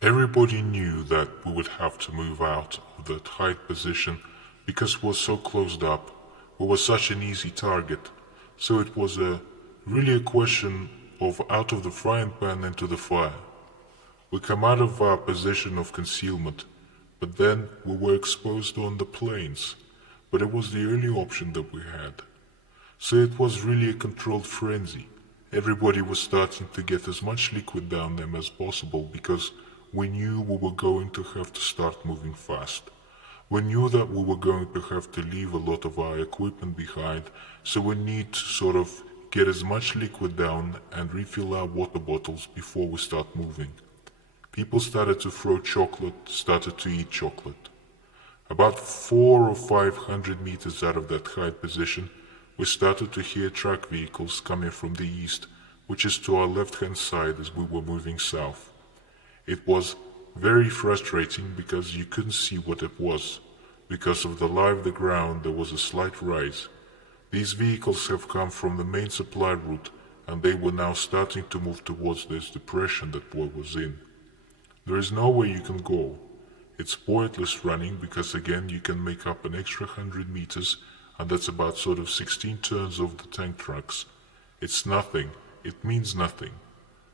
Everybody knew that we would have to move out of the tight position because we were so closed up. We were such an easy target. So it was really a question of out of the frying pan into the fire. We come out of our position of concealment, but then we were exposed on the plains. But it was the only option that we had. So it was really a controlled frenzy. Everybody was starting to get as much liquid down them as possible because we knew we were going to have to start moving fast. We knew that we were going to have to leave a lot of our equipment behind, so we need to sort of get as much liquid down and refill our water bottles before we start moving. People started to throw chocolate, started to eat chocolate. About 400 or 500 meters out of that high position, we started to hear truck vehicles coming from the east, which is to our left-hand side as we were moving south. It was very frustrating because you couldn't see what it was. Because of the lie of the ground, there was a slight rise. These vehicles have come from the main supply route, and they were now starting to move towards this depression that Boy was in. There is nowhere you can go. It's pointless running because again you can make up an extra 100 meters, and that's about sort of 16 turns of the tank trucks. It's nothing. It means nothing.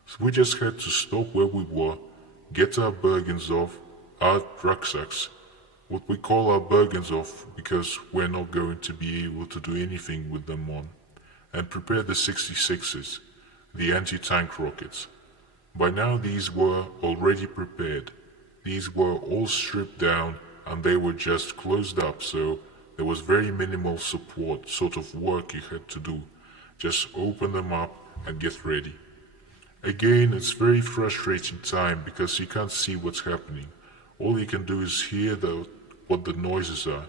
So we just had to stop where we were, get our Bergens off, our rucksacks, what we call our Bergens off because we're not going to be able to do anything with them on, and prepare the 66s, the anti-tank rockets. By now these were already prepared. These were all stripped down and they were just closed up, so there was very minimal support sort of work you had to do. Just open them up and get ready. Again, it's very frustrating time because you can't see what's happening. All you can do is hear what the noises are.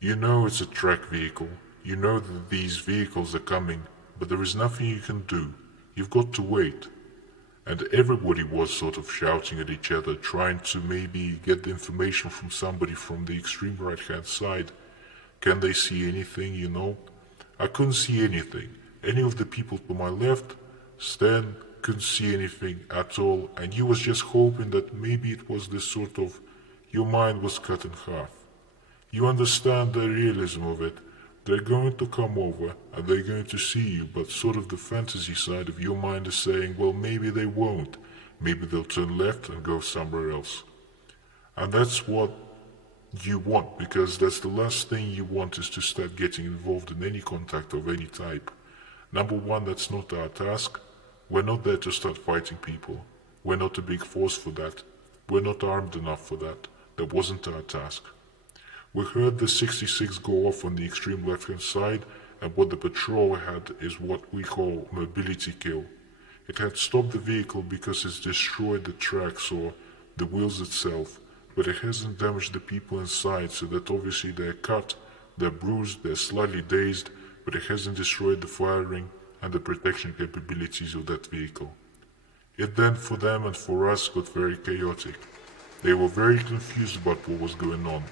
You know it's a track vehicle. You know that these vehicles are coming, but there is nothing you can do. You've got to wait. And everybody was sort of shouting at each other, trying to maybe get the information from somebody from the extreme right-hand side. Can they see anything? I couldn't see anything. Any of the people to my left, Stan, couldn't see anything at all, and he was just hoping that maybe it was this sort of, your mind was cut in half. You understand the realism of it. They're going to come over and they're going to see you, but sort of the fantasy side of your mind is saying, well, maybe they won't. Maybe they'll turn left and go somewhere else. And that's what you want, because that's the last thing you want is to start getting involved in any contact of any type. Number one, that's not our task. We're not there to start fighting people. We're not a big force for that. We're not armed enough for that. That wasn't our task. We heard the 66 go off on the extreme left-hand side, and what the patrol had is what we call mobility kill. It had stopped the vehicle because it's destroyed the tracks or the wheels itself, but it hasn't damaged the people inside, so that obviously they're cut, they're bruised, they're slightly dazed, but it hasn't destroyed the firing and the protection capabilities of that vehicle. It then, for them and for us, got very chaotic. They were very confused about what was going on.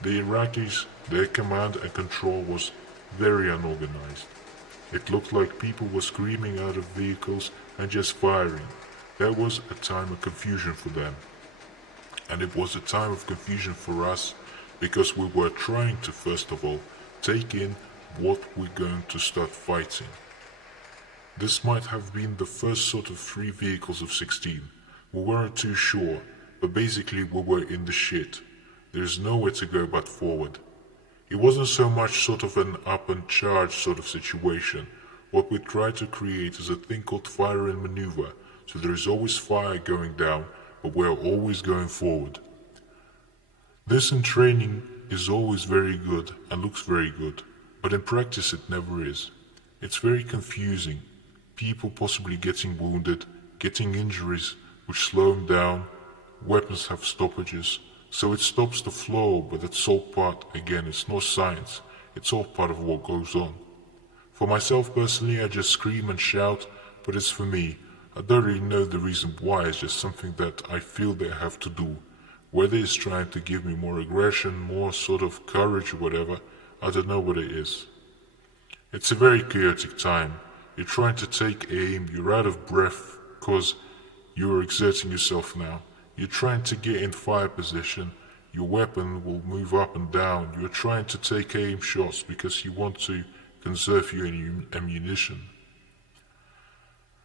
The Iraqis, their command and control was very unorganized. It looked like people were screaming out of vehicles and just firing. That was a time of confusion for them. And it was a time of confusion for us because we were trying to, first of all, take in what we're going to start fighting. This might have been the first sort of 3 vehicles of 16. We weren't too sure, but basically we were in the shit. There's nowhere to go but forward. It wasn't so much sort of an up and charge sort of situation. What we tried to create is a thing called fire and maneuver, so there is always fire going down, but we're always going forward. This in training is always very good and looks very good, but in practice it never is. It's very confusing. People possibly getting wounded, getting injuries which slow them down, weapons have stoppages. So it stops the flow, but it's all part, again, it's no science. It's all part of what goes on. For myself personally, I just scream and shout, but it's for me. I don't really know the reason why, it's just something that I feel they have to do. Whether it's trying to give me more aggression, more sort of courage or whatever, I don't know what it is. It's a very chaotic time. You're trying to take aim, you're out of breath, because You are exerting yourself now. You're trying to get in fire position. Your weapon will move up and down. You're trying to take aim shots because you want to conserve your ammunition.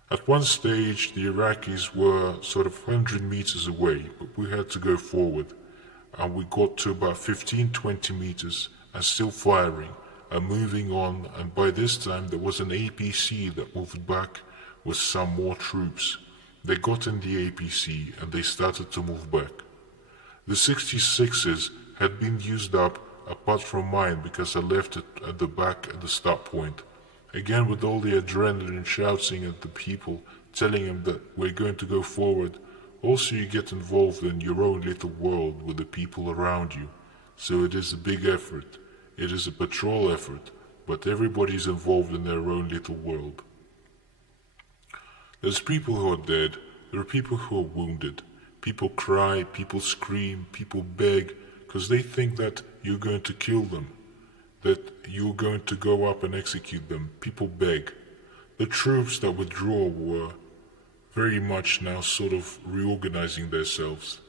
At one stage, the Iraqis were sort of 100 meters away, but we had to go forward, and we got to about 15-20 meters and still firing and moving on, and by this time there was an APC that moved back with some more troops. They got in the APC and they started to move back. The 66s had been used up apart from mine because I left it at the back at the start point. Again, with all the adrenaline shouting at the people, telling them that we're going to go forward. Also, you get involved in your own little world with the people around you. So it is a big effort. It is a patrol effort, but everybody's involved in their own little world. There's people who are dead. There are people who are wounded. People cry, people scream, people beg, because they think that you're going to kill them, that you're going to go up and execute them. People beg. The troops that withdraw were very much now sort of reorganizing themselves.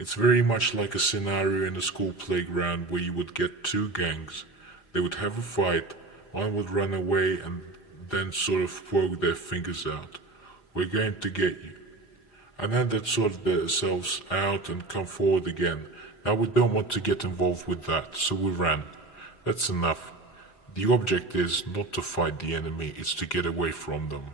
It's very much like a scenario in a school playground where you would get two gangs. They would have a fight, one would run away and then sort of poke their fingers out. We're going to get you. And then they'd sort themselves out and come forward again. Now we don't want to get involved with that, so we ran. That's enough. The object is not to fight the enemy, it's to get away from them.